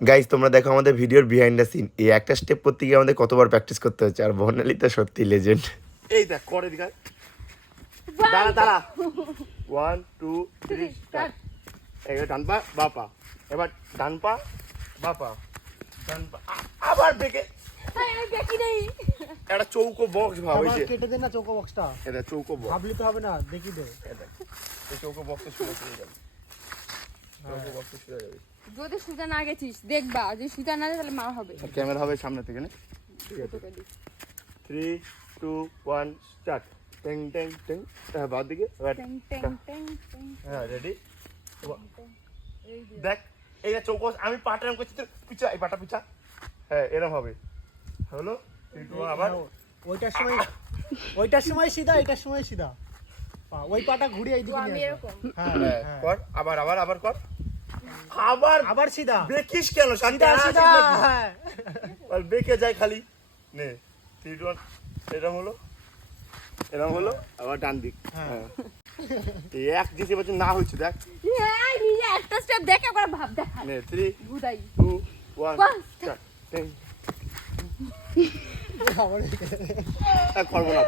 Guys তোমরা দেখো আমাদের ভিডিওর বিহাইন্ড দ্য সিন, এই একটা স্টেপ করতে গিয়ে আমাদের কতবার প্র্যাকটিস করতে হচ্ছে। আর বর্ণালী তো সত্যি লেজেন্ড। এই দেখ করে দিকে দাঁড়া দাঁড়া 1 2 3 স্টার্ট। এবার ডান পা বাঁ পা, এবার ডান পা বাঁ পা, ডান পা আবার বেঁকে একটা চৌকো বক্স ভাব আবার হয়েছে। কেটে দে না চৌকো বক্সটা, এটা চৌকো বক্স, ভাবলি তো হবে না, দেখি দে। এই চৌকো বক্সে শুরু হয়ে যাবে, চৌকো বক্সে শুরু হয়ে যাবে। যদি সুতা না গেছিস দেখবা, যদি সুতা না যায় তাহলে মার হবে। ক্যামেরা হবে সামনে থেকে না, ঠিক আছে 3 2 1 স্টার্ট। টেং টেং টেং, হ্যাঁ বাদ দিকে এবার টেং টেং টেং টেং। হ্যাঁ রেডি। দেখ এই যে চৌকো, আমি পাটা এরকম করছি, তোর পিছা এই পাটা পিছা, হ্যাঁ এরকম হবে। হলো 3 2 আবার ওইটার সময় সিধা, এটার সময় সিধা। ওই পাটা ঘুরিয়ে এইদিকে আমি নিয়ে আসবে। এরকম হ্যাঁ হ্যাঁ, হ্যাঁ। কর আবার আবার আবার কর আবার আবার সিধা বেকিস কেন শান্তি সিধা আসিস সিধা, নাকি? হ্যাঁ। আর বেকে যায় খালি। নে 3 2 1 এরকম হলো, এরকম হলো, আবার ডান দিক। হ্যাঁ। হ্যাঁ এই এক জিনিস বলছে না হচ্ছে, দেখ এই নিজে একটা স্টেপ দেখে একবার ভাব দেখা নে 3 ভুদাই 2 1 বাহ। স্টার্ট। টেং আবার করবো না